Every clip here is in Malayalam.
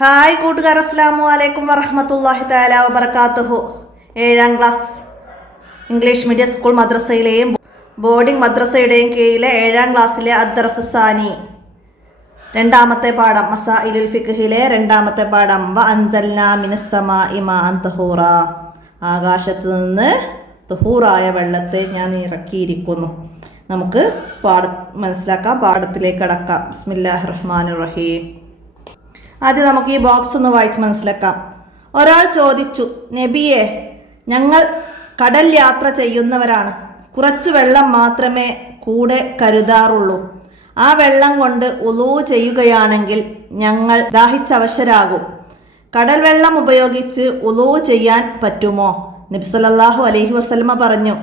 ഹായ് കൂട്ടുകാർ, അസ്സലാമു അലൈക്കും വറഹ്മത്തുള്ളാഹി തആല വബറകാതുഹു. 7ാം ക്ലാസ് ഇംഗ്ലീഷ് മീഡിയം സ്കൂൾ മദ്രസയിലെയും ബോർഡിംഗ് മദ്രസയുടെയും കീഴിലെ 7ാം ക്ലാസ്സിലെ അദ്ദർസുസാനി രണ്ടാമത്തെ പാഠം മസാഇലുൽ ഫിഖ്ഹിലെ രണ്ടാമത്തെ പാഠം വ അൻസൽനാ മിനസ് സമാഇ മാഅൻ തഹൂറ. ആകാശത്ത് നിന്ന് തുഹൂറായ വെള്ളത്തെ ഞാൻ ഇറക്കിയിരിക്കുന്നു. നമുക്ക് മനസ്സിലാക്കാം, പാഠത്തിലേക്ക് കടക്കാം. ബിസ്മില്ലാഹിർ റഹ്മാനിർ റഹീം. ആദ്യം നമുക്ക് ഈ ബോക്സ് ഒന്ന് വായിച്ച് മനസ്സിലാക്കാം. ഒരാൾ ചോദിച്ചു, നബിയെ, ഞങ്ങൾ കടൽ യാത്ര ചെയ്യുന്നവരാണ്. കുറച്ച് വെള്ളം മാത്രമേ കൂടെ കരുതാറുള്ളൂ. ആ വെള്ളം കൊണ്ട് ഉളൂ ചെയ്യുകയാണെങ്കിൽ ഞങ്ങൾ ദാഹിച്ചവശരാകും. കടൽ വെള്ളം ഉപയോഗിച്ച് ഉളൂ ചെയ്യാൻ പറ്റുമോ? നബി സല്ലല്ലാഹു അലൈഹി വസല്ലമ പറഞ്ഞു,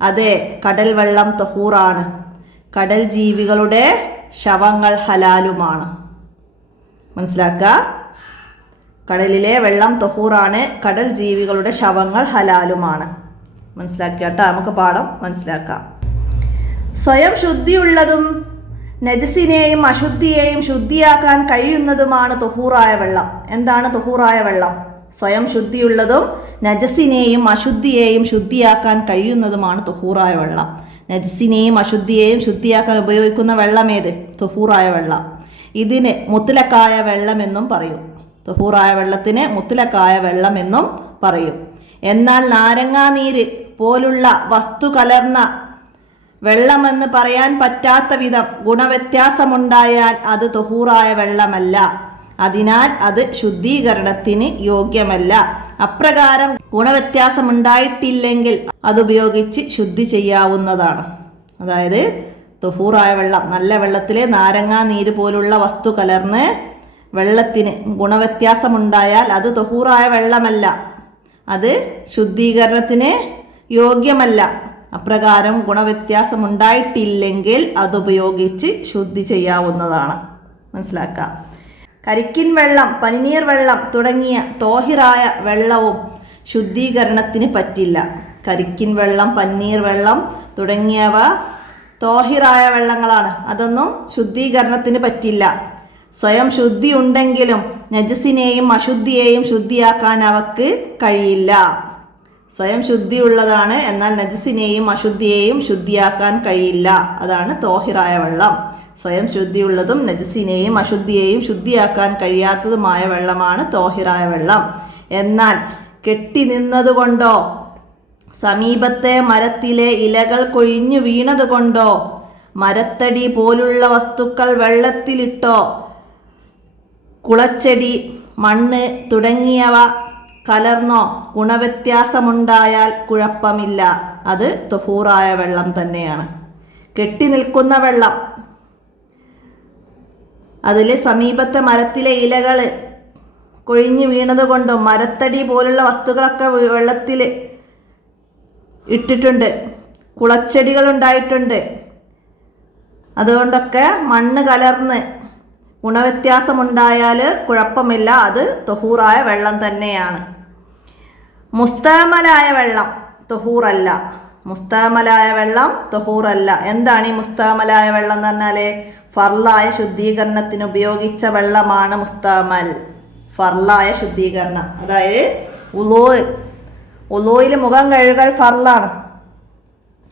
അതെ, കടൽ വെള്ളം തഹൂറാണ്. കടൽ ജീവികളുടെ ശവങ്ങൾ ഹലാലുമാണ്. മനസ്സിലാക്കുക, കടലിലെ വെള്ളം തഹൂറാണ്, കടൽ ജീവികളുടെ ശവങ്ങൾ ഹലാലുമാണ്. മനസ്സിലാക്കുക കേട്ടോ. നമുക്ക് പാഠം മനസ്സിലാക്കാം. സ്വയം ശുദ്ധിയുള്ളതും നജസിനെയും അശുദ്ധിയെയും ശുദ്ധിയാക്കാൻ കഴിയുന്നതുമാണ് തുഹൂറായ വെള്ളം. എന്താണ് തുഹൂറായ വെള്ളം? സ്വയം ശുദ്ധിയുള്ളതും നജസിനെയും അശുദ്ധിയെയും ശുദ്ധിയാക്കാൻ കഴിയുന്നതുമാണ് തുഹൂറായ വെള്ളം. നജസിനെയും അശുദ്ധിയെയും ശുദ്ധിയാക്കാൻ ഉപയോഗിക്കുന്ന വെള്ളം ഏത്? തുഹൂറായ വെള്ളം. ഇതിന് മുത്തലക്കായ വെള്ളം എന്നും പറയും. തുഹൂറായ വെള്ളത്തിന് മുത്തലക്കായ വെള്ളം എന്നും പറയും. എന്നാൽ നാരങ്ങാനീര് പോലുള്ള വസ്തു കലർന്ന വെള്ളമെന്ന് പറയാൻ പറ്റാത്ത വിധം ഗുണവ്യത്യാസമുണ്ടായാൽ അത് തുഹൂറായ വെള്ളമല്ല. അതിനാൽ അത് ശുദ്ധീകരണത്തിന് യോഗ്യമല്ല. അപ്രകാരം ഗുണവ്യത്യാസമുണ്ടായിട്ടില്ലെങ്കിൽ അതുപയോഗിച്ച് ശുദ്ധി ചെയ്യാവുന്നതാണ്. അതായത് തുഹൂറായ വെള്ളം, നല്ല വെള്ളത്തിലെ നാരങ്ങാ നീര് പോലുള്ള വസ്തു കലർന്ന് വെള്ളത്തിന് ഗുണവ്യത്യാസമുണ്ടായാൽ അത് തുഹൂറായ വെള്ളമല്ല, അത് ശുദ്ധീകരണത്തിന് യോഗ്യമല്ല. അപ്രകാരം ഗുണവ്യത്യാസമുണ്ടായിട്ടില്ലെങ്കിൽ അതുപയോഗിച്ച് ശുദ്ധി ചെയ്യാവുന്നതാണ്. മനസ്സിലാക്കാം. കരിക്കിൻ വെള്ളം, പനിനീർ വെള്ളം തുടങ്ങിയ തോഹിറായ വെള്ളവും ശുദ്ധീകരണത്തിന് പറ്റില്ല. കരിക്കിൻ വെള്ളം, പനിനീർ വെള്ളം തുടങ്ങിയവ തോഹിറായ വെള്ളങ്ങളാണ്. അതൊന്നും ശുദ്ധീകരണത്തിന് പറ്റില്ല. സ്വയം ശുദ്ധി ഉണ്ടെങ്കിലും നജസിനെയും അശുദ്ധിയെയും ശുദ്ധിയാക്കാൻ അവക്ക് കഴിയില്ല. സ്വയം ശുദ്ധിയുള്ളതാണ്, എന്നാൽ നജസിനെയും അശുദ്ധിയെയും ശുദ്ധിയാക്കാൻ കഴിയില്ല. അതാണ് തോഹിറായ വെള്ളം. സ്വയം ശുദ്ധിയുള്ളതും നജസിനെയും അശുദ്ധിയെയും ശുദ്ധിയാക്കാൻ കഴിയാത്തതുമായ വെള്ളമാണ് തോഹിറായ വെള്ളം. എന്നാൽ കെട്ടി നിന്നതുകൊണ്ടോ സമീപത്തെ മരത്തിലെ ഇലകൾ കൊഴിഞ്ഞു വീണതുകൊണ്ടോ മരത്തടി പോലുള്ള വസ്തുക്കൾ വെള്ളത്തിലിട്ടോ കുളച്ചെടി, മണ്ണ് തുടങ്ങിയവ കലർന്നോ ഗുണവ്യത്യാസമുണ്ടായാൽ കുഴപ്പമില്ല. അത് തുഹൂറായ വെള്ളം തന്നെയാണ്. കെട്ടി നിൽക്കുന്ന വെള്ളം, അതിൽ സമീപത്തെ മരത്തിലെ ഇലകൾ കൊഴിഞ്ഞു വീണതുകൊണ്ടും മരത്തടി പോലുള്ള വസ്തുക്കളൊക്കെ വെള്ളത്തിൽ ഇട്ടിട്ടുണ്ട്, കുളച്ചെടികൾ ഉണ്ടായിട്ടുണ്ട്, അതുകൊണ്ടൊക്കെ മണ്ണ് കലർന്ന് ഗുണവ്യത്യാസമുണ്ടായാൽ കുഴപ്പമില്ല. അത് തുഹൂറായ വെള്ളം തന്നെയാണ്. മുസ്തഅമലായ വെള്ളം തുഹൂറല്ല. മുസ്തഅമലായ വെള്ളം തുഹൂറല്ല. എന്താണ് ഈ മുസ്തഅമലായ വെള്ളം എന്ന് പറഞ്ഞാൽ? ഫർലായ ശുദ്ധീകരണത്തിന് ഉപയോഗിച്ച വെള്ളമാണ് മുസ്തഅമൽ. ഫർലായ ശുദ്ധീകരണം, അതായത് ഉളൂയിൽ മുഖം കഴുകൽ ഫർലാണ്.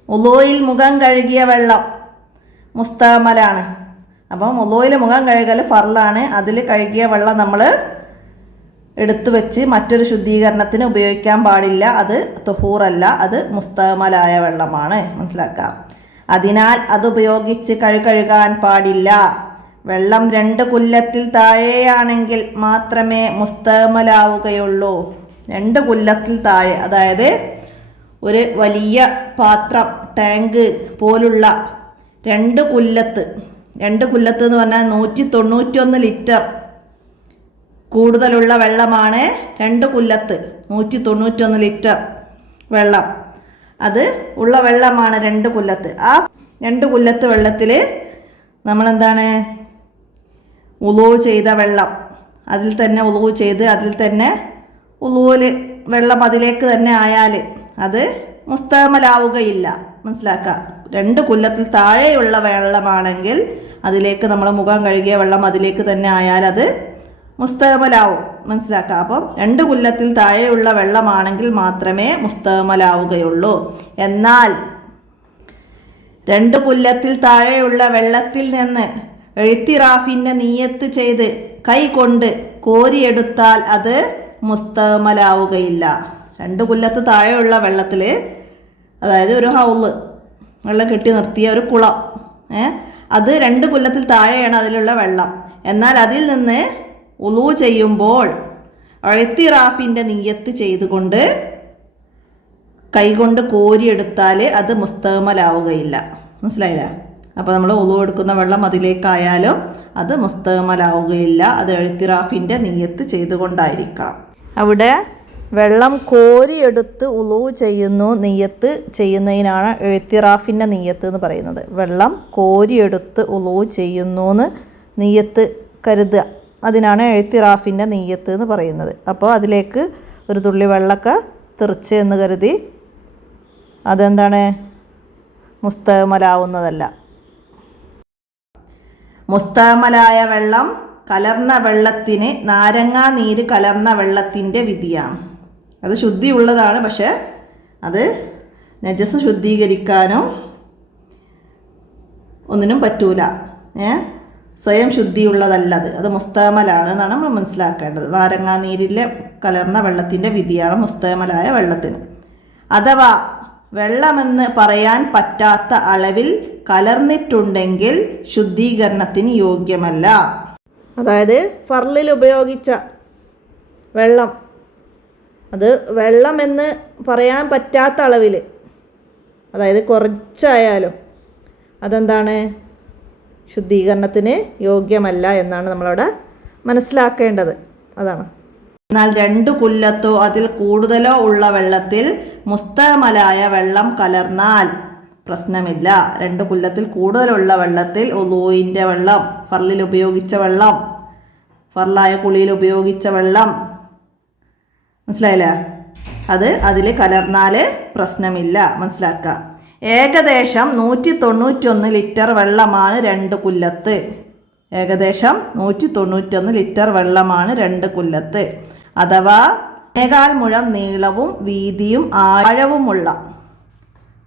ഉളൂയിൽ മുഖം കഴുകിയ വെള്ളം മുസ്തഅമലാണ്. അപ്പം ഉളൂയിൽ മുഖം കഴുകൽ ഫർലാണ്. അതിൽ കഴുകിയ വെള്ളം നമ്മൾ എടുത്തു വെച്ച് മറ്റൊരു ശുദ്ധീകരണത്തിന് ഉപയോഗിക്കാൻ പാടില്ല. അത് തുഹൂറല്ല, അത് മുസ്തഅമലായ വെള്ളമാണ്. മനസ്സിലാക്കാം. അതിനാൽ അതുപയോഗിച്ച് കഴുകാൻ പാടില്ല. വെള്ളം 2 കുല്ലത്തിൽ താഴെയാണെങ്കിൽ മാത്രമേ മുസ്തഅമലാവുകയുള്ളൂ. 2 കുല്ലത്തിൽ താഴെ, അതായത് ഒരു വലിയ പാത്രം, ടാങ്ക് പോലുള്ള 2 കുല്ലത്ത് എന്ന് പറഞ്ഞാൽ 191 ലിറ്റർ കൂടുതലുള്ള വെള്ളമാണ് 2 കുല്ലത്ത്. 191 ലിറ്റർ വെള്ളം, അത് ഉള്ള വെള്ളമാണ് 2 കുല്ലത്ത്. ആ 2 കുല്ലത്ത് വെള്ളത്തിൽ നമ്മളെന്താണ്, ഉളൂ ചെയ്ത വെള്ളം, അതിൽ തന്നെ ഉളൂ ചെയ്ത് അതിൽ തന്നെ ഉളൂവിൽ വെള്ളം അതിലേക്ക് തന്നെ ആയാൽ അത് മുസ്തഅമലാവുകയില്ല. മനസ്സിലാക്കുക. 2 കുല്ലത്തിൽ താഴെയുള്ള വെള്ളമാണെങ്കിൽ അതിലേക്ക് നമ്മൾ മുഖം കഴുകിയ വെള്ളം അതിലേക്ക് തന്നെ ആയാൽ അത് മുസ്തഅമലാവും. മനസ്സിലാക്കുക. അപ്പം 2 കുല്ലത്തിൽ താഴെയുള്ള വെള്ളമാണെങ്കിൽ മാത്രമേ മുസ്തഅമലാവുകയുള്ളൂ. എന്നാൽ 2 കുല്ലത്തിൽ താഴെയുള്ള വെള്ളത്തിൽ നിന്ന് ഇഅ്തിറാഫിൻ്റെ നിയ്യത്ത് ചെയ്ത് കൈകൊണ്ട് കോരിയെടുത്താൽ അത് മുസ്തഅമലാവുകയില്ല. 2 കുല്ലത്ത് താഴെയുള്ള വെള്ളത്തിൽ, അതായത് ഒരു ഹൗള്, വെള്ളം കെട്ടി നിർത്തിയ ഒരു കുളം, അത് 2 കുല്ലത്തിൽ താഴെയാണ് അതിലുള്ള വെള്ളം. എന്നാൽ അതിൽ നിന്ന് ഉളൂ ചെയ്യുമ്പോൾ ഇഅ്തിറാഫിൻ്റെ നിയ്യത്ത് ചെയ്തുകൊണ്ട് കൈകൊണ്ട് കോരിയെടുത്താൽ അത് മുസ്തഅമലാവുകയില്ല. മനസ്സിലായില്ല? അപ്പോൾ നമ്മൾ ഉളൂ എടുക്കുന്ന വെള്ളം അതിലേക്കായാലും അത് മുസ്തഅമലാവുകയില്ല. അത് ഇഅ്തിറാഫിൻ്റെ നിയ്യത്ത് ചെയ്തുകൊണ്ടായിരിക്കണം. അവിടെ വെള്ളം കോരിയെടുത്ത് ഉളൂ ചെയ്യുന്നു, നിയ്യത്ത് ചെയ്യുന്നതിനാണ് ഇഅ്തിറാഫിൻ്റെ നിയ്യത്ത് എന്ന് പറയുന്നത്. വെള്ളം കോരിയെടുത്ത് ഉളൂ ചെയ്യുന്നു എന്ന് നിയ്യത്ത് കരുതുക, അതിനാണ് ഇഅ്തിറാഫിൻ്റെ നിയ്യത്ത് എന്ന് പറയുന്നത്. അപ്പോൾ അതിലേക്ക് ഒരു തുള്ളി വെള്ളമൊക്കെ തെറിച്ച് എന്ന് കരുതി അതെന്താണ്, മുസ്തഅമലാവുന്നതല്ല. മുസ്തഅമലായ വെള്ളം കലർന്ന വെള്ളത്തിന് നാരങ്ങാ നീര് കലർന്ന വെള്ളത്തിൻ്റെ വിധിയാണ്. അത് ശുദ്ധിയുള്ളതാണ്, പക്ഷേ അത് നജസ് ശുദ്ധീകരിക്കാനോ ഒന്നിനും പറ്റൂല. സ്വയം ശുദ്ധിയുള്ളതല്ലത്, അത് മുസ്തഅമലാണ് എന്നാണ് നമ്മൾ മനസ്സിലാക്കേണ്ടത്. നാരങ്ങാ നീരിലെ കലർന്ന വെള്ളത്തിൻ്റെ വിധിയാണ് മുസ്തഅമലായ വെള്ളത്തിന്. അഥവാ വെള്ളമെന്ന് പറയാൻ പറ്റാത്ത അളവിൽ കലർന്നിട്ടുണ്ടെങ്കിൽ ശുദ്ധീകരണത്തിന് യോഗ്യമല്ല. അതായത് ഫർളിൽ ഉപയോഗിച്ച വെള്ളം, അത് വെള്ളമെന്ന് പറയാൻ പറ്റാത്ത അളവിൽ, അതായത് കുറച്ചായാലും അതെന്താണ്, ശുദ്ധീകരണത്തിന് യോഗ്യമല്ല എന്നാണ് നമ്മളവിടെ മനസ്സിലാക്കേണ്ടത്. അതാണ്. എന്നാൽ 2 കുല്ലത്തോ അതിൽ കൂടുതലോ ഉള്ള വെള്ളത്തിൽ മുസ്തഅമലായ വെള്ളം കലർന്നാൽ പ്രശ്നമില്ല. 2 കുല്ലത്തിൽ കൂടുതലുള്ള വെള്ളത്തിൽ ഉളൂയിൻ്റെ വെള്ളം, ഫർളിൽ ഉപയോഗിച്ച വെള്ളം, ഫർളായ കുളിയിൽ ഉപയോഗിച്ച വെള്ളം, മനസ്സിലായില്ലേ, അത് അതിൽ കലർന്നാൽ പ്രശ്നമില്ല. മനസ്സിലാക്കുക. ഏകദേശം 191 ലിറ്റർ വെള്ളമാണ് 2 കുല്ലത്ത്. ഏകദേശം 191 ലിറ്റർ വെള്ളമാണ് 2 കുല്ലത്ത്. അഥവാ 1.25 മുഴം നീളവും വീതിയും ആഴവുമുള്ള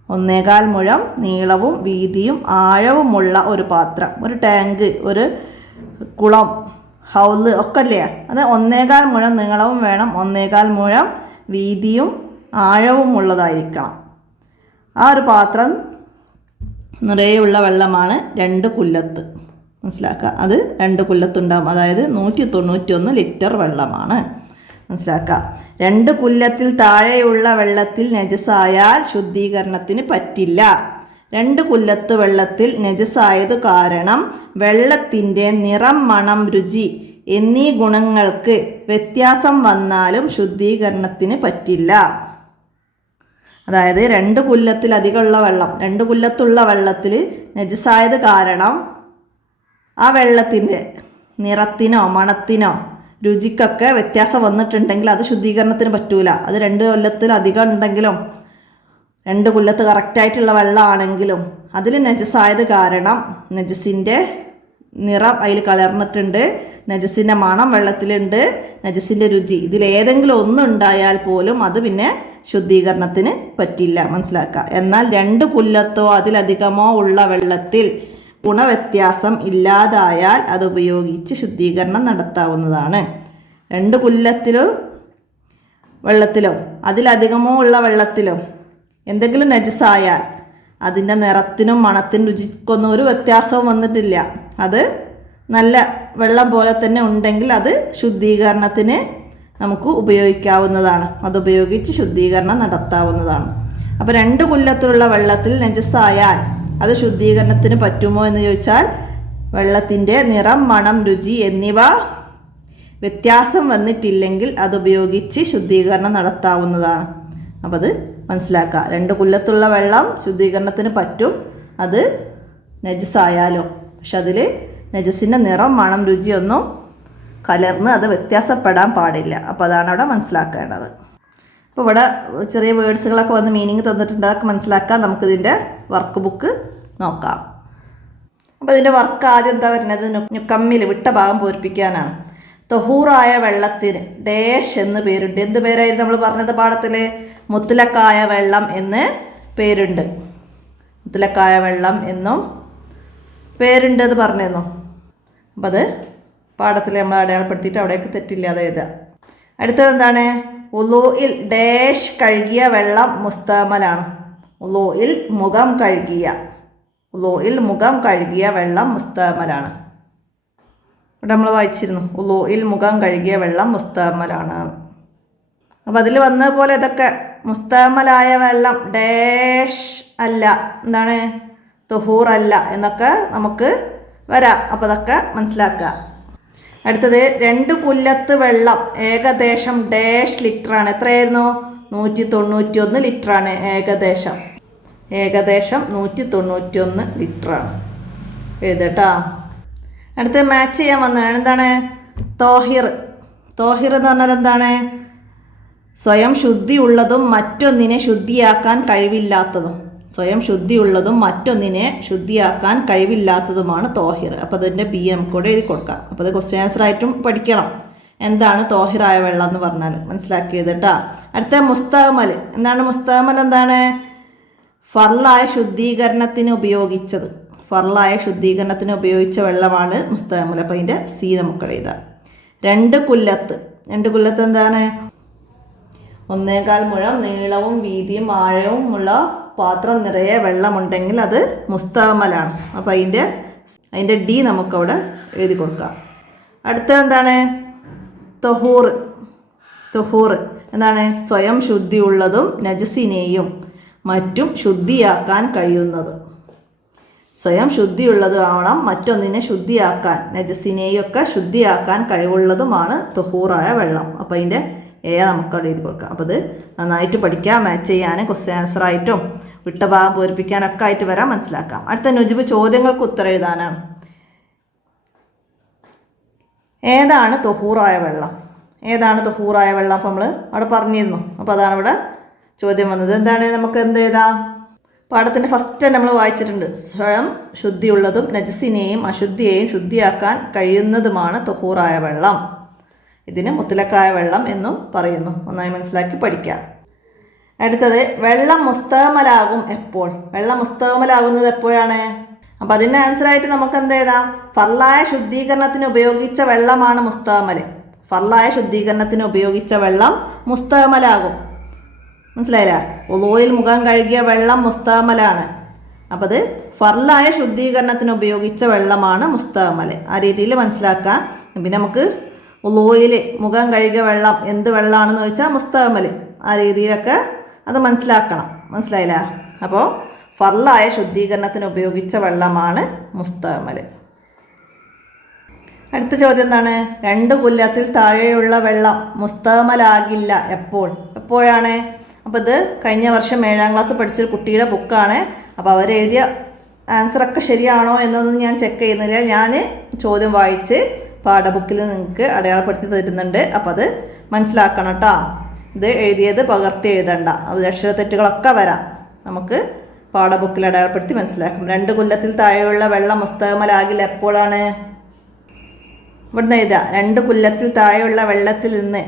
1.25 മുഴം നീളവും വീതിയും ആഴവുമുള്ള ഒരു പാത്രം, ഒരു ടാങ്ക്, ഒരു കുളം, ഹൗല് ഒക്കെ അല്ലേ, അത് 1.25 മുഴം നീളവും വേണം, 1.25 മുഴം വീതിയും ആഴവുമുള്ളതായിരിക്കണം. ആ ഒരു പാത്രം നിറയെയുള്ള വെള്ളമാണ് 2 കുല്ലത്ത്. മനസ്സിലാക്കുക. അത് 2 കുല്ലത്തുണ്ടാകും, അതായത് 191 ലിറ്റർ വെള്ളമാണ്. മനസ്സിലാക്കുക. 2 കുല്ലത്തിൽ താഴെയുള്ള വെള്ളത്തിൽ നജസായാൽ ശുദ്ധീകരണത്തിന് പറ്റില്ല. 2 കുല്ലത്ത് വെള്ളത്തിൽ നജസായത് കാരണം വെള്ളത്തിൻ്റെ നിറം, മണം, രുചി എന്നീ ഗുണങ്ങൾക്ക് വ്യത്യാസം വന്നാലും ശുദ്ധീകരണത്തിന് പറ്റില്ല. അതായത് 2 കുല്ലത്തിലധികമുള്ള വെള്ളം, 2 കുല്ലത്തുള്ള വെള്ളത്തിൽ നജസായത് കാരണം ആ വെള്ളത്തിൻ്റെ നിറത്തിനോ മണത്തിനോ രുചിക്കൊക്കെ വ്യത്യാസം വന്നിട്ടുണ്ടെങ്കിൽ അത് ശുദ്ധീകരണത്തിന് പറ്റൂല. അത് 2 കൊല്ലത്തിലധികം ഉണ്ടെങ്കിലും 2 കുല്ലത്ത് കറക്റ്റായിട്ടുള്ള വെള്ളമാണെങ്കിലും അതിൽ നജസായത് കാരണം നജസിൻ്റെ നിറം അതിൽ കലർന്നിട്ടുണ്ട്, നജസിൻ്റെ മണം വെള്ളത്തിലുണ്ട്, നജസിൻ്റെ രുചി, ഇതിലേതെങ്കിലും ഒന്നുണ്ടായാൽ പോലും അത് പിന്നെ ശുദ്ധീകരണത്തിന് പറ്റില്ല. മനസ്സിലാക്കുക. എന്നാൽ 2 കുല്ലത്തോ അതിലധികമോ ഉള്ള വെള്ളത്തിൽ ഗുണവ്യത്യാസം ഇല്ലാതായാൽ അത് ഉപയോഗിച്ച് ശുദ്ധീകരണം നടത്താവുന്നതാണ്. 2 കുല്ലത്തിലോ വെള്ളത്തിലോ അതിലധികമോ ഉള്ള വെള്ളത്തിലോ എന്തെങ്കിലും നജസായാൽ അതിൻ്റെ നിറത്തിനും മണത്തിനും രുചിക്കൊന്നും ഒരു വ്യത്യാസവും വന്നിട്ടില്ല, അത് നല്ല വെള്ളം പോലെ തന്നെ ഉണ്ടെങ്കിൽ അത് ശുദ്ധീകരണത്തിന് നമുക്ക് ഉപയോഗിക്കാവുന്നതാണ്. അതുപയോഗിച്ച് ശുദ്ധീകരണം നടത്താവുന്നതാണ്. അപ്പോൾ 2 കുല്ലത്തിലുള്ള വെള്ളത്തിൽ നജസായാൽ അത് ശുദ്ധീകരണത്തിന് പറ്റുമോ എന്ന് ചോദിച്ചാൽ വെള്ളത്തിൻ്റെ നിറം, മണം, രുചി എന്നിവ വ്യത്യാസം വന്നിട്ടില്ലെങ്കിൽ അതുപയോഗിച്ച് ശുദ്ധീകരണം നടത്താവുന്നതാണ്. അപ്പോൾ അത് മനസ്സിലാക്കുക. 2 കുല്ലത്തുള്ള വെള്ളം ശുദ്ധീകരണത്തിന് പറ്റും, അത് നജസായാലും. പക്ഷെ അതിൽ നജസിൻ്റെ നിറം, മണം, രുചിയൊന്നും കലർന്ന് അത് വ്യത്യാസപ്പെടാൻ പാടില്ല. അപ്പോൾ അതാണ് അവിടെ മനസ്സിലാക്കേണ്ടത്. അപ്പോൾ ഇവിടെ ചെറിയ വേർഡ്സുകളൊക്കെ വന്ന് മീനിങ് തന്നിട്ടുണ്ട്, അതൊക്കെ മനസ്സിലാക്കാൻ നമുക്കിതിൻ്റെ വർക്ക് ബുക്ക് നോക്കാം. അപ്പോൾ ഇതിൻ്റെ വർക്ക് ആദ്യം എന്താ വരുന്നത്, നുക്കമ്മിൽ വിട്ട ഭാഗം പൂരിപ്പിക്കാനാണ്. തൊഹൂറായ വെള്ളത്തിന് ഡാഷ് എന്ന് പേരുണ്ട്. എന്ത് പേരായിരുന്നു നമ്മൾ പറഞ്ഞത് പാഠത്തിൽ? മുത്തലക്കായ വെള്ളം എന്ന് പേരുണ്ട്. മുത്തലക്കായ വെള്ളം എന്നും പേരുണ്ട് എന്ന് പറഞ്ഞിരുന്നു. അപ്പം അത് പാഠത്തിൽ നമ്മൾ അടയാളപ്പെടുത്തിയിട്ട് അവിടേക്ക് തെറ്റില്ലാതെ എഴുതുക. അടുത്തത് എന്താണ്? ഉളൂഇൽ ഡാഷ് കഴുകിയ വെള്ളം മുസ്തഅമലാണ്. ഉളൂഇൽ മുഖം കഴുകിയ, ഉളൂഇൽ മുഖം കഴുകിയ വെള്ളം മുസ്തഅമലാണ്. ഇവിടെ നമ്മൾ വായിച്ചിരുന്നു ഉളൂഇൽ മുഖം കഴുകിയ വെള്ളം മുസ്തഅമലാണ്. അപ്പം അതിൽ വന്നതുപോലെ ഇതൊക്കെ മുസ്തഅമലായ വെള്ളം ഡാഷ് അല്ല, എന്താണ്, തുഹൂർ അല്ല എന്നൊക്കെ നമുക്ക് വരാം. അപ്പോൾ അതൊക്കെ മനസ്സിലാക്കുക. അടുത്തത് 2 കുല്ലത്ത് വെള്ളം ഏകദേശം ഡാഷ് ലിറ്ററാണ്. എത്രയായിരുന്നു? 191 ലിറ്ററാണ്. ഏകദേശം 191 ലിറ്ററാണ്. എഴുതട്ടോ. അടുത്ത് മാച്ച് ചെയ്യാൻ വന്നതാണ്. എന്താണ്? തോഹിർ. തോഹിർ എന്ന് പറഞ്ഞാൽ എന്താണ്? സ്വയം ശുദ്ധിയുള്ളതും മറ്റൊന്നിനെ ശുദ്ധിയാക്കാൻ കഴിവില്ലാത്തതും. സ്വയം ശുദ്ധിയുള്ളതും മറ്റൊന്നിനെ ശുദ്ധിയാക്കാൻ കഴിവില്ലാത്തതുമാണ് തോഹിർ. അപ്പോൾ അതിൻ്റെ ബി നമുക്ക് കൂടെ എഴുതി കൊടുക്കാം. അപ്പോൾ അത് ക്വസ്റ്റ്യൻ ആൻസർ ആയിട്ടും പഠിക്കണം. എന്താണ് തോഹിറായ വെള്ളം എന്ന് പറഞ്ഞാൽ മനസ്സിലാക്കിയത് കേട്ടോ. അടുത്ത മുസ്തഅമൽ. എന്താണ് മുസ്തഅമൽ? എന്താണ്? ഫർളായ ശുദ്ധീകരണത്തിന് ഉപയോഗിച്ചത്. ഫർളായ ശുദ്ധീകരണത്തിന് ഉപയോഗിച്ച വെള്ളമാണ് മുസ്തഅമൽ. അപ്പോൾ അതിൻ്റെ സി നമുക്ക് എഴുതാം. 2 കുല്ലത്ത്. 2 കുല്ലത്ത് എന്താണ്? 1.25 മുഴം നീളവും വീതിയും ആഴവും ഉള്ള പാത്രം നിറയെ വെള്ളമുണ്ടെങ്കിൽ അത് മുസ്തഅമലാണ്. അപ്പോൾ അതിൻ്റെ ഡി നമുക്കവിടെ എഴുതി കൊടുക്കാം. അടുത്തത് എന്താണ്? തൊഹൂർ. തൊഹൂർ എന്താണ്? സ്വയം ശുദ്ധിയുള്ളതും നജസിനെയും മറ്റും ശുദ്ധിയാക്കാൻ കഴിയുന്നത്. സ്വയം ശുദ്ധിയുള്ളതും ആവണം, മറ്റൊന്നിനെ ശുദ്ധിയാക്കാൻ, നജസിനെയൊക്കെ ശുദ്ധിയാക്കാൻ കഴിവുള്ളതുമാണ് തൊഹൂറായ വെള്ളം. അപ്പോൾ അതിൻ്റെ നമുക്കവിടെ എഴുതി കൊടുക്കാം. അപ്പോൾ അത് നന്നായിട്ട് പഠിക്കാം. മാച്ച് ചെയ്യാനും ക്വസ്റ്റ്യൻ ആൻസർ ആയിട്ടും വിട്ട ഭാഗം പൂരിപ്പിക്കാനൊക്കെ ആയിട്ട് വരാൻ മനസ്സിലാക്കാം. അടുത്ത നുജുബ് ചോദ്യങ്ങൾക്ക് ഉത്തരം എഴുതാനാണ്. ഏതാണ് തൊഹൂറായ വെള്ളം? ഏതാണ് തൊഹൂറായ വെള്ളം? അപ്പോൾ നമ്മൾ അവിടെ പറഞ്ഞിരുന്നു. അപ്പോൾ അതാണ് ഇവിടെ ചോദ്യം വന്നത്. എന്താണ്? നമുക്ക് എന്ത് എഴുതാം? പാഠത്തിൻ്റെ ഫസ്റ്റ് നമ്മൾ വായിച്ചിട്ടുണ്ട്. സ്വയം ശുദ്ധിയുള്ളതും നജസിനെയും അശുദ്ധിയെയും ശുദ്ധിയാക്കാൻ കഴിയുന്നതുമാണ് തൊഹൂറായ വെള്ളം. ഇതിന് മുത്തലക്കായ വെള്ളം എന്നും പറയുന്നു. നന്നായി മനസ്സിലാക്കി പഠിക്കാം. അടുത്തത് വെള്ളം മുസ്തഅമലാകും എപ്പോൾ? വെള്ളം മുസ്തഅമലാകുന്നത് എപ്പോഴാണ്? അപ്പം അതിൻ്റെ ആൻസറായിട്ട് നമുക്ക് എന്ത് എഴുതാം? ഫർളായ ശുദ്ധീകരണത്തിന് ഉപയോഗിച്ച വെള്ളമാണ് മുസ്തഅമൽ. ഫർളായ ശുദ്ധീകരണത്തിന് ഉപയോഗിച്ച വെള്ളം മുസ്തഅമലാകും. മനസ്സിലായില്ല? ഉളൂഇൽ മുഖം കഴുകിയ വെള്ളം മുസ്തഅമലാണ്. അപ്പം അത് ഫർളായ ശുദ്ധീകരണത്തിന് ഉപയോഗിച്ച വെള്ളമാണ് മുസ്തഅമൽ. ആ രീതിയിൽ മനസ്സിലാക്കാം. പിന്നെ നമുക്ക് ഉളൂഇൽ മുഖം കഴുകിയ വെള്ളം എന്ത് വെള്ളമാണെന്ന് ചോദിച്ചാൽ മുസ്തഅമൽ. ആ രീതിയിലൊക്കെ അത് മനസ്സിലാക്കണം. മനസ്സിലായില്ല? അപ്പോൾ ഫർളായ ശുദ്ധീകരണത്തിന് ഉപയോഗിച്ച വെള്ളമാണ് മുസ്തഅമൽ. അടുത്ത ചോദ്യം എന്താണ്? 2 കുല്ലത്തിൽ താഴെയുള്ള വെള്ളം മുസ്തഅമലാകില്ല എപ്പോൾ? എപ്പോഴാണ്? അപ്പോൾ ഇത് കഴിഞ്ഞ വർഷം 7ാം ക്ലാസ് പഠിച്ചൊരു കുട്ടിയുടെ ബുക്കാണ്. അപ്പോൾ അവരെഴുതിയ ആൻസറൊക്കെ ശരിയാണോ എന്നൊന്നും ഞാൻ ചെക്ക് ചെയ്യുന്നില്ല. ഞാൻ ചോദ്യം വായിച്ച് പാഠബുക്കിൽ നിങ്ങൾക്ക് അടയാളപ്പെടുത്തി തരുന്നുണ്ട്. അപ്പോൾ അത് മനസ്സിലാക്കണം കേട്ടോ. ഇത് എഴുതിയത് പകർത്തി എഴുതണ്ട. അത് അക്ഷരത്തെറ്റുകളൊക്കെ വരാം. നമുക്ക് പാഠബുക്കിൽ അടയാളപ്പെടുത്തി മനസ്സിലാക്കും. 2 കുല്ലത്തിൽ താഴെയുള്ള വെള്ളം മുസ്തഅമലാകില്ല എപ്പോഴാണ്? ഇവിടുന്ന് എഴുതുക. 2 കുല്ലത്തിൽ താഴെയുള്ള വെള്ളത്തിൽ നിന്ന്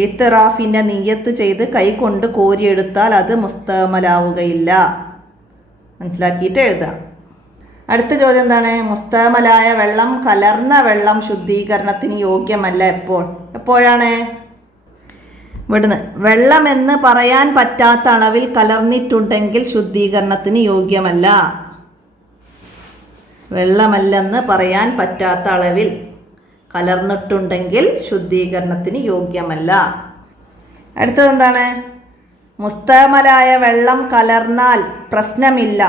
ഇത്റാഫിൻ്റെ നിയ്യത്ത് ചെയ്ത് കൈകൊണ്ട് കോരിയെടുത്താൽ അത് മുസ്തഅമലാവുകയില്ല. മനസ്സിലാക്കിയിട്ട് എഴുതുക. അടുത്ത ചോദ്യം എന്താണ്? മുസ്തഅമലായ വെള്ളം കലർന്ന വെള്ളം ശുദ്ധീകരണത്തിന് യോഗ്യമല്ല എപ്പോൾ? എപ്പോഴാണ്? ഇവിടുന്ന് വെള്ളമെന്ന് പറയാൻ പറ്റാത്ത അളവിൽ കലർന്നിട്ടുണ്ടെങ്കിൽ ശുദ്ധീകരണത്തിന് യോഗ്യമല്ല. വെള്ളമല്ലെന്ന് പറയാൻ പറ്റാത്ത അളവിൽ കലർന്നിട്ടുണ്ടെങ്കിൽ ശുദ്ധീകരണത്തിന് യോഗ്യമല്ല. അടുത്തത് എന്താണ്? മുസ്തഅമലായ വെള്ളം കലർന്നാൽ പ്രശ്നമില്ല.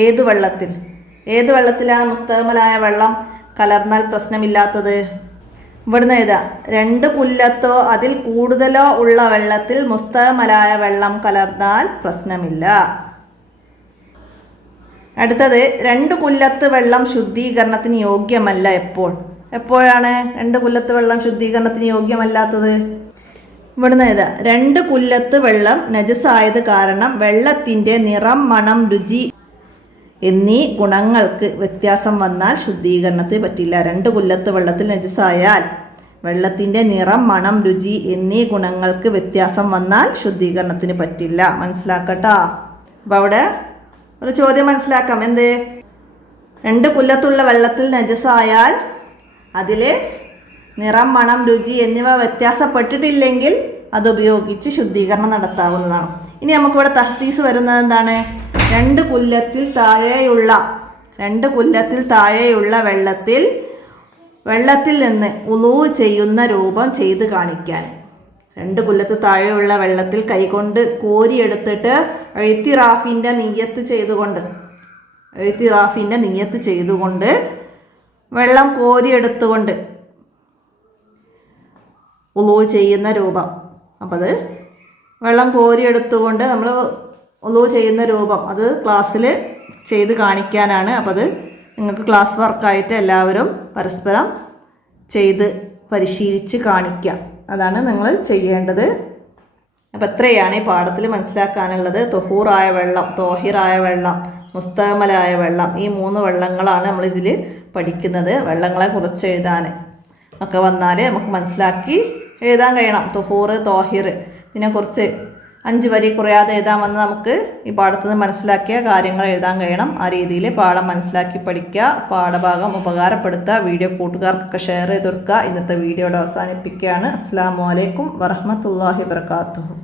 ഏത് വെള്ളത്തിൽ? ഏത് വെള്ളത്തിലാണ് മുസ്തഅമലായ വെള്ളം കലർന്നാൽ പ്രശ്നമില്ലാത്തത്? ഇവിടുന്ന് എഴുതാം. 2 കുല്ലത്തോ അതിൽ കൂടുതലോ ഉള്ള വെള്ളത്തിൽ മുസ്തഅമലായ വെള്ളം കലർന്നാൽ പ്രശ്നമില്ല. അടുത്തത് 2 കുല്ലത്ത് വെള്ളം ശുദ്ധീകരണത്തിന് യോഗ്യമല്ല എപ്പോൾ? എപ്പോഴാണ് 2 കുല്ലത്ത് വെള്ളം ശുദ്ധീകരണത്തിന് യോഗ്യമല്ലാത്തത്? ഇവിടുന്ന് എഴുതാം. 2 കുല്ലത്ത് വെള്ളം നജസായത് കാരണം വെള്ളത്തിൻ്റെ നിറം, മണം, രുചി എന്നീ ഗുണങ്ങൾക്ക് വ്യത്യാസം വന്നാൽ ശുദ്ധീകരണത്തിന് പറ്റില്ല. 2 കുല്ലത്ത് വെള്ളത്തിൽ നജസായാൽ വെള്ളത്തിൻ്റെ നിറം, മണം, രുചി എന്നീ ഗുണങ്ങൾക്ക് വ്യത്യാസം വന്നാൽ ശുദ്ധീകരണത്തിന് പറ്റില്ല. മനസ്സിലാക്കട്ടോ. അപ്പോൾ അവിടെ ഒരു ചോദ്യം മനസ്സിലാക്കാം. എന്ത്? 2 കുല്ലത്തുള്ള വെള്ളത്തിൽ നജസായാൽ അതിൽ നിറം, മണം, രുചി എന്നിവ വ്യത്യാസപ്പെട്ടിട്ടില്ലെങ്കിൽ അതുപയോഗിച്ച് ശുദ്ധീകരണം നടത്താവുന്നതാണ്. ഇനി നമുക്കിവിടെ തഹ്സീസ് വരുന്നത് എന്താണ്? 2 കുല്ലത്തിൽ താഴെയുള്ള വെള്ളത്തിൽ നിന്ന് ഉളൂ ചെയ്യുന്ന രൂപം ചെയ്ത് കാണിക്കാൻ. 2 കുല്ലത്തിൽ താഴെയുള്ള വെള്ളത്തിൽ കൈകൊണ്ട് കോരിയെടുത്തിട്ട് എഴുത്തിറാഫിൻ്റെ നിയ്യത്ത് ചെയ്തുകൊണ്ട് വെള്ളം കോരിയെടുത്തുകൊണ്ട് ഉളൂ ചെയ്യുന്ന രൂപം. അപ്പോൾ അത് വെള്ളം കോരിയെടുത്തുകൊണ്ട് നമ്മൾ ഉളൂ ചെയ്യുന്ന രൂപം അത് ക്ലാസ്സിൽ ചെയ്ത് കാണിക്കാനാണ്. അപ്പോൾ അത് നിങ്ങൾക്ക് ക്ലാസ് വർക്കായിട്ട് എല്ലാവരും പരസ്പരം ചെയ്ത് പരിശീലിച്ച് കാണിക്കുക. അതാണ് നിങ്ങൾ ചെയ്യേണ്ടത്. അപ്പോൾ ഇത്രയാണ് ഈ പാഠത്തിൽ മനസ്സിലാക്കാനുള്ളത്. തൊഹൂറായ വെള്ളം, തോഹിറായ വെള്ളം, മുസ്തമലായ വെള്ളം, ഈ 3 വെള്ളങ്ങളാണ് നമ്മളിതിൽ പഠിക്കുന്നത്. വെള്ളങ്ങളെക്കുറിച്ച് എഴുതാൻ ഒക്കെ വന്നാൽ നമുക്ക് മനസ്സിലാക്കി എഴുതാൻ കഴിയണം. തൊഹൂർ, തോഹിർ, ഇതിനെക്കുറിച്ച് 5 വരി കുറയാതെ എഴുതാൻ വന്ന് നമുക്ക് ഈ പാഠത്തിൽ നിന്ന് മനസ്സിലാക്കിയ കാര്യങ്ങൾ എഴുതാൻ കഴിയണം. ആ രീതിയിൽ പാഠം മനസ്സിലാക്കി പഠിക്കുക, പാഠഭാഗം ഉപകാരപ്പെടുത്തുക, വീഡിയോ കൂട്ടുകാർക്കൊക്കെ ഷെയർ ചെയ്ത് കൊടുക്കുക. ഇന്നത്തെ വീഡിയോയുടെ അവസാനിപ്പിക്കുകയാണ്. അസ്സലാമു അലൈക്കും വറഹ്മത്തുള്ളാഹി വബറകാതുഹു.